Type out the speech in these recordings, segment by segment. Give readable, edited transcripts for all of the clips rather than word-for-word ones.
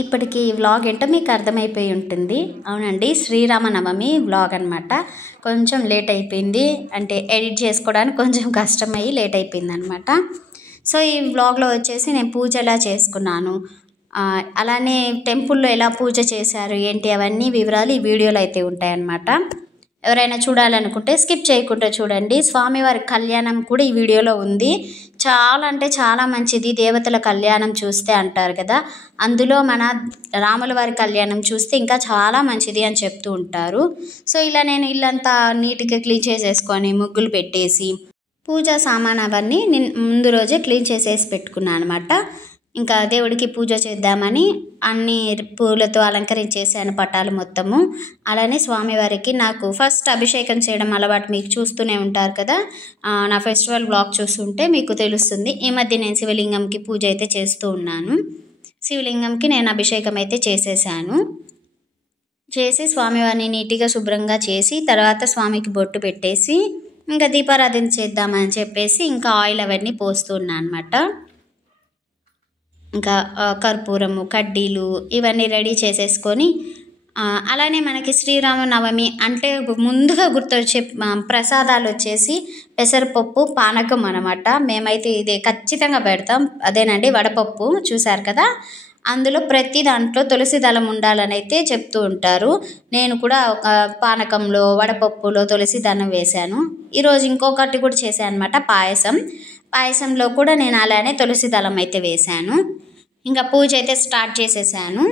ఇప్పటికి ఈ వ్లాగ్ ఏంటో మీకు అర్థమైపోయి ఉంటుంది. అవునండి, శ్రీరామనవమి వ్లాగ్ అనమాట. కొంచెం లేట్ అయిపోయింది, అంటే ఎడిట్ చేసుకోవడానికి కొంచెం కష్టమయ్యి లేట్ అయిపోయింది అనమాట. సో ఈ వ్లాగ్లో వచ్చేసి నేను పూజ ఎలా చేసుకున్నాను, అలానే టెంపుల్లో ఎలా పూజ చేశారు ఏంటి, అవన్నీ వివరాలు ఈ వీడియోలో అయితే ఉంటాయన్నమాట. ఎవరైనా చూడాలనుకుంటే స్కిప్ చేయకుండా చూడండి. స్వామివారి కళ్యాణం కూడా ఈ వీడియోలో ఉంది. చాలా అంటే చాలా మంచిది, దేవతల కళ్యాణం చూస్తే అంటారు కదా, అందులో మన రాముల వారి కళ్యాణం చూస్తే ఇంకా చాలా మంచిది అని చెప్తూ ఉంటారు. సో ఇలా నేను ఇల్లంతా నీట్గా క్లీన్ చేసేసుకొని ముగ్గులు పెట్టేసి పూజా సామాన్ అవన్నీ నేను ముందు రోజే క్లీన్ చేసేసి పెట్టుకున్నాను అనమాట. ఇంకా దేవుడికి పూజ చేద్దామని అన్ని పూలతో అలంకరించేసాను పటాలు మొత్తము. అలానే స్వామివారికి నాకు ఫస్ట్ అభిషేకం చేయడం అలవాటు, మీకు చూస్తూనే ఉంటారు కదా, నా ఫెస్టివల్ బ్లాగ్ చూస్తుంటే మీకు తెలుస్తుంది. ఈ మధ్య నేను శివలింగంకి పూజ అయితే చేస్తూ ఉన్నాను. శివలింగంకి నేను అభిషేకం అయితే చేసేసాను. చేసి స్వామివారిని నీట్గా శుభ్రంగా చేసి తర్వాత స్వామికి బొట్టు పెట్టేసి ఇంకా దీపారాధన చేద్దామని చెప్పేసి ఇంకా ఆయిల్ అవన్నీ పోస్తున్నాను అనమాట. ఇంకా కర్పూరము, కడ్డీలు ఇవన్నీ రెడీ చేసేసుకొని, అలానే మనకి శ్రీరామనవమి అంటే ముందుగా గుర్తొచ్చే ప్రసాదాలు వచ్చేసి పెసరపప్పు, పానకం అనమాట. మేమైతే ఇది ఖచ్చితంగా పెడతాం. అదేనండి వడపప్పు, చూసారు కదా, అందులో ప్రతి దాంట్లో తులసి దళం ఉండాలని అయితే చెప్తూ ఉంటారు. నేను కూడా ఒక పానకంలో వడపప్పులో తులసి దళం వేశాను. ఈరోజు ఇంకొకటి కూడా చేశాను అనమాట, పాయసంలో కూడా నేను అలానే తులసి దళం అయితే వేశాను. ఇంకా పూజ అయితే స్టార్ట్ చేసేసాను.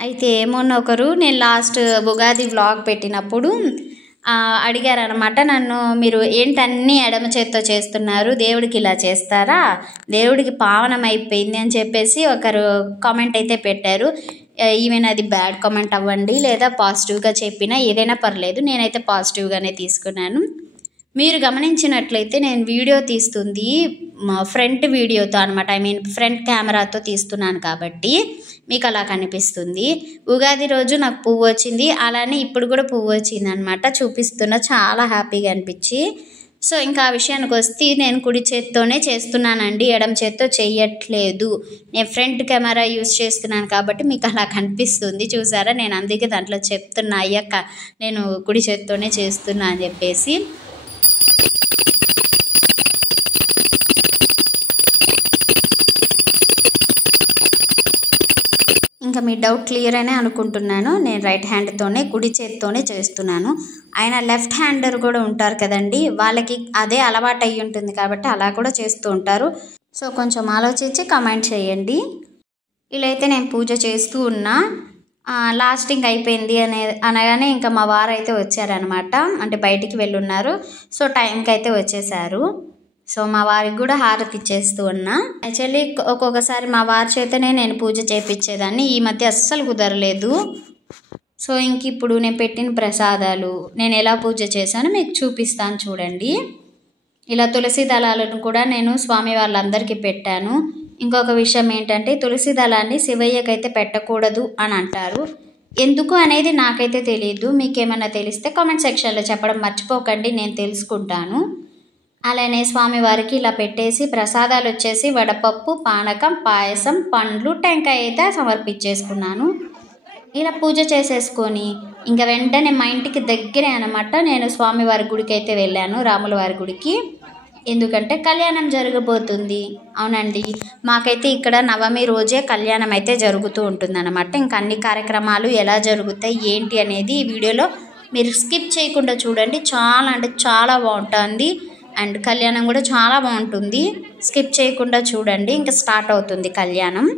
అయితే మొన్న ఒకరు నేను లాస్ట్ ఉగాది వ్లాగ్ పెట్టినప్పుడు అడిగారనమాట నన్ను, మీరు ఏంటన్నీ ఎడమ చేత్తో చేస్తున్నారు, దేవుడికి ఇలా చేస్తారా, దేవుడికి పావనం అయిపోయింది అని చెప్పేసి ఒకరు కామెంట్ అయితే పెట్టారు. ఈవెన్ అది బ్యాడ్ కామెంట్ అవ్వండి లేదా పాజిటివ్గా చెప్పినా ఏదైనా పర్లేదు, నేనైతే పాజిటివ్గానే తీసుకున్నాను. మీరు గమనించినట్లయితే నేను వీడియో తీస్తుంది ఫ్రంట్ వీడియోతో అనమాట, ఫ్రంట్ కెమెరాతో తీస్తున్నాను కాబట్టి మీకు అలా కనిపిస్తుంది. ఉగాది రోజు నాకు పువ్వు వచ్చింది, అలానే ఇప్పుడు కూడా పువ్వు వచ్చింది అనమాట, చూపిస్తున్నా, చాలా హ్యాపీగా అనిపించి. సో ఇంకా ఆ విషయానికి వస్తే నేను కుడి చేత్తోనే చేస్తున్నానండి, ఎడమ చేత్తో చెయ్యట్లేదు. నేను ఫ్రంట్ కెమెరా యూజ్ చేస్తున్నాను కాబట్టి మీకు అలా కనిపిస్తుంది, చూసారా. నేను అందుకే దాంట్లో చెప్తున్నా, అయ్యక్క నేను కుడి చేత్తోనే చేస్తున్నా అని చెప్పేసి. ఇంకా మీ డౌట్ క్లియర్ అనే అనుకుంటున్నాను. నేను రైట్ హ్యాండ్తోనే, కుడి చేత్తోనే చేస్తున్నాను. ఆయన లెఫ్ట్ హ్యాండర్ కూడా ఉంటారు కదండి, వాళ్ళకి అదే అలవాటు అయ్యి ఉంటుంది కాబట్టి అలా కూడా చేస్తూ ఉంటారు. సో కొంచెం ఆలోచించి కమెంట్ చేయండి. ఇలా అయితే నేను పూజ చేస్తూ ఉన్నా. లాస్టింగ్ అయిపోయింది అనగానే ఇంకా మా వారు అయితే వచ్చారనమాట, అంటే బయటికి వెళ్ళున్నారు. సో టైంకి అయితే వచ్చేసారు. సో మా వారికి కూడా హారతి ఇచ్చేస్తూ ఉన్నా. యాక్చువల్లీ ఒక్కొక్కసారి మా వారి చేతనే నేను పూజ చేయించేదాన్ని, ఈ మధ్య అస్సలు కుదరలేదు. సో ఇంక ఇప్పుడు నేను పెట్టిన ప్రసాదాలు నేను ఎలా పూజ చేశానో మీకు చూపిస్తాను చూడండి. ఇలా తులసి దళాలను కూడా నేను స్వామి వాళ్ళందరికీ పెట్టాను. ఇంకొక విషయం ఏంటంటే తులసి దళాన్ని శివయ్యకైతే పెట్టకూడదు అని అంటారు. ఎందుకు అనేది నాకైతే తెలియదు, మీకేమైనా తెలిస్తే కామెంట్ సెక్షన్లో చెప్పడం మర్చిపోకండి, నేను తెలుసుకుంటాను. అలానే స్వామివారికి ఇలా పెట్టేసి ప్రసాదాలు వచ్చేసి వడపప్పు, పానకం, పాయసం, పండ్లు, టెంకాయ అయితే సమర్పించేసుకున్నాను. ఇలా పూజ చేసేసుకొని ఇంకా వెంటనే మా ఇంటికి దగ్గరే అనమాట నేను స్వామివారి గుడికి అయితే వెళ్ళాను, రాముల వారి గుడికి. ఎందుకంటే కళ్యాణం జరగబోతుంది. అవునండి, మాకైతే ఇక్కడ నవమి రోజే కళ్యాణం అయితే జరుగుతూ ఉంటుందన్నమాట. ఇంకా అన్ని కార్యక్రమాలు ఎలా జరుగుతాయి ఏంటి అనేది ఈ వీడియోలో మీరు స్కిప్ చేయకుండా చూడండి. చాలా అంటే చాలా బాగుంటుంది, అండ్ కళ్యాణం కూడా చాలా బాగుంటుంది. స్కిప్ చేయకుండా చూడండి. ఇంకా స్టార్ట్ అవుతుంది కళ్యాణం.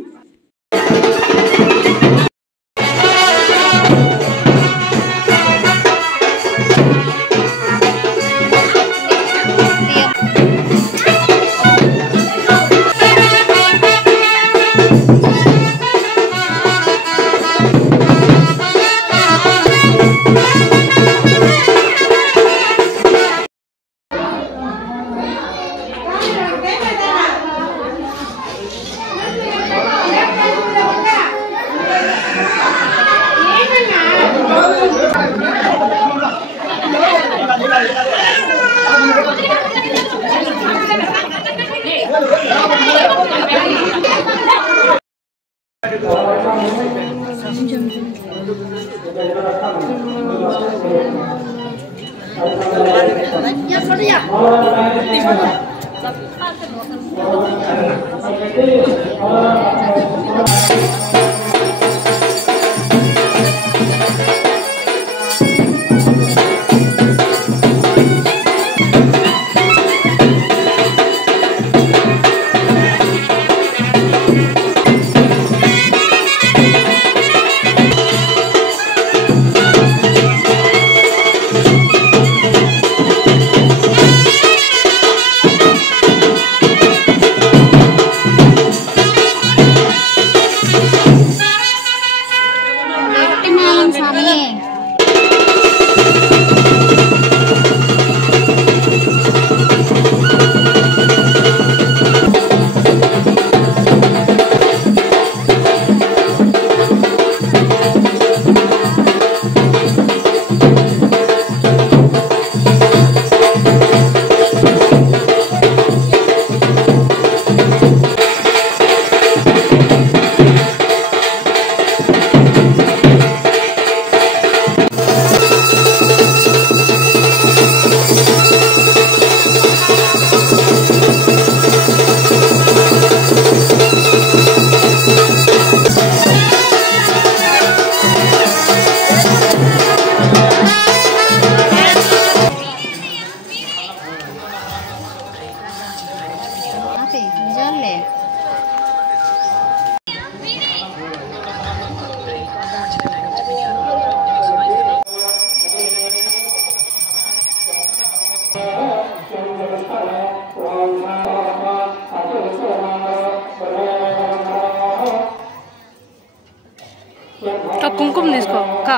कुमकुम इसको का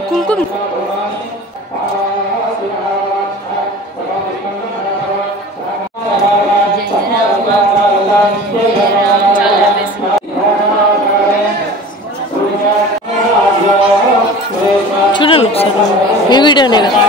कुमकुम చూడండి ఒకసారి మీ వీడియోనే కదా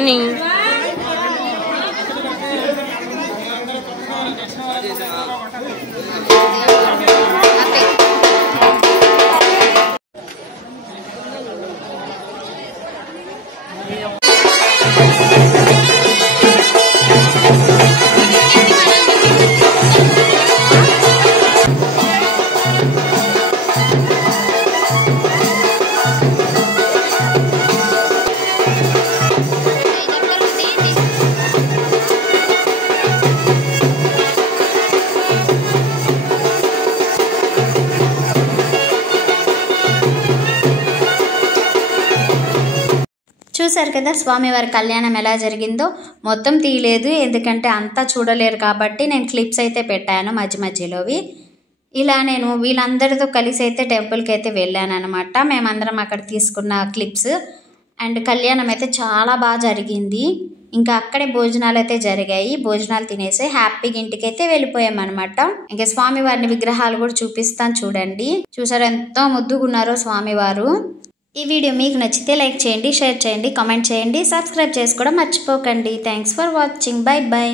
అని చూసారు కదా స్వామివారి కళ్యాణం ఎలా జరిగిందో. మొత్తం తీయలేదు ఎందుకంటే అంతా చూడలేరు కాబట్టి నేను క్లిప్స్ అయితే పెట్టాను మధ్య మధ్యలోవి. ఇలా నేను వీళ్ళందరితో కలిసి అయితే టెంపుల్కి అయితే వెళ్ళాను అనమాట. మేమందరం అక్కడ తీసుకున్న క్లిప్స్. అండ్ కళ్యాణం అయితే చాలా బాగా జరిగింది. ఇంకా అక్కడే భోజనాలు అయితే జరిగాయి. భోజనాలు తినేసి హ్యాపీగా ఇంటికి అయితే వెళ్ళిపోయామన్నమాట. ఇంకా స్వామివారిని విగ్రహాలు కూడా చూపిస్తాను చూడండి. చూసారు ఎంతో ముద్దుగున్నారో స్వామివారు. ఈ వీడియో మీకు నచ్చితే లైక్ చేయండి, షేర్ చేయండి, కామెంట్ చేయండి, సబ్స్క్రైబ్ చేసుకోవడం మర్చిపోకండి. Thanks for watching. By by.